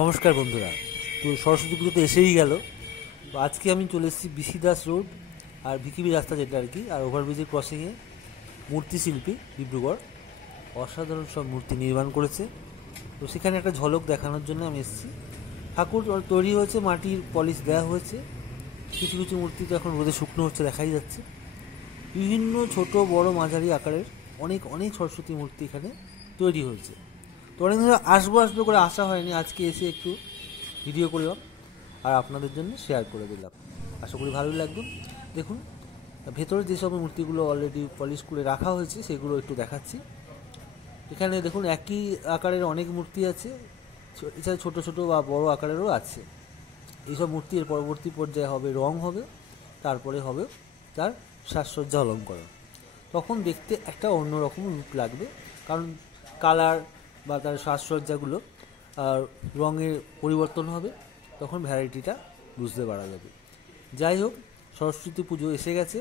নমস্কার বন্ধুরা। তো সরস্বতী পুজো তো এসেই গেল। তো আজকে আমি চলে এসেছি বিসি দাস রোড আর ভিকিবি রাস্তা যেটা আর কি, আর ওভারব্রিজের ক্রসিংয়ে মূর্তি শিল্পী ডিব্রুগড় অসাধারণ সব মূর্তি নির্মাণ করেছে। তো সেখানে একটা ঝলক দেখানোর জন্য আমি এসেছি। ঠাকুর তৈরি হয়েছে, মাটির পলিশ দেওয়া হয়েছে, কিছু কিছু মূর্তি তো এখন রোদে শুকনো হচ্ছে, দেখাই যাচ্ছে। বিভিন্ন ছোট বড় মাঝারি আকারের অনেক অনেক সরস্বতী মূর্তি এখানে তৈরি হয়েছে। তো অনেক দিন আসবো আসবো করে আসা হয়নি, আজকে এসে একটু ভিডিও করলাম আর আপনাদের জন্য শেয়ার করে দিলাম। আশা করি ভালোই লাগবে। দেখুন, ভেতরে যেসব মূর্তিগুলো অলরেডি পলিশ করে রাখা হয়েছে সেগুলো একটু দেখাচ্ছি। এখানে দেখুন একই আকারের অনেক মূর্তি আছে, এছাড়া ছোটো ছোটো বা বড় আকারেরও আছে। এইসব মূর্তির পরবর্তী পর্যায়ে হবে রং হবে, তারপরে হবে তার সাজসজ্জা অলঙ্করণ। তখন দেখতে একটা অন্যরকম রূপ লাগবে, কারণ কালার বা তার সাজসজ্জাগুলো আর রঙের পরিবর্তন হবে, তখন ভ্যারাইটিটা বুঝতে পারা যাবে। যাই হোক, সরস্বতী পুজো এসে গেছে।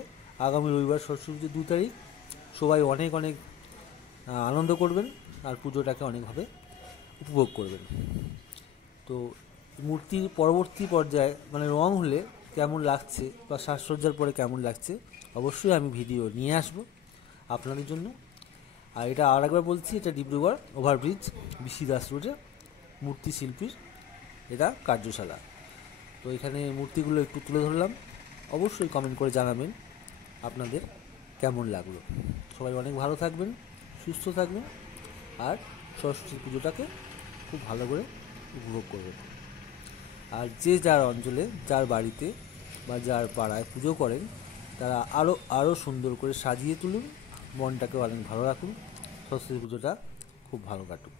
আগামী রবিবার সরস্বতী পুজো 2 তারিখ। সবাই অনেক অনেক আনন্দ করবেন আর পুজোটাকে অনেকভাবে উপভোগ করবেন। তো মূর্তির পরবর্তী পর্যায়ে মানে রং হলে কেমন লাগছে বা সাজসজ্জার পরে কেমন লাগছে অবশ্যই আমি ভিডিও নিয়ে আসব আপনাদের জন্য। আর এটা আর একবার বলছি, এটা ডিব্রুগড় ওভারব্রিজ বিসি দাস রোডে মূর্তি শিল্পীর এটা কার্যশালা। তো এখানে মূর্তিগুলো একটু তুলে ধরলাম, অবশ্যই কমেন্ট করে জানাবেন আপনাদের কেমন লাগলো। সবাই অনেক ভালো থাকবেন, সুস্থ থাকবেন আর সরস্বতী পুজোটাকে খুব ভালো করে উপভোগ করবেন। আর যে যার অঞ্চলে, যার বাড়িতে বা যার পাড়ায় পুজো করেন, তারা আরও সুন্দর করে সাজিয়ে তুলুন, মনটাকে অনেক ভালো রাখুন, সরস্বতী পুজোটা খুব ভালো কাটুক।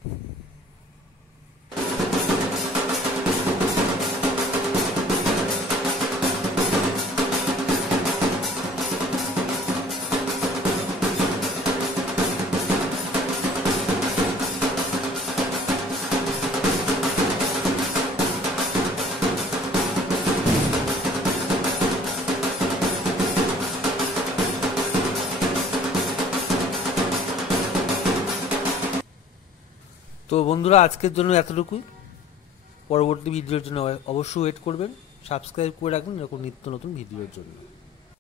তো বন্ধুরা, আজকের জন্য এতটুকুই। পরবর্তী ভিডিওর জন্য অবশ্যই ওয়েট করবেন, সাবস্ক্রাইব করে রাখবেন এরকম নিত্য নতুন ভিডিওর জন্য।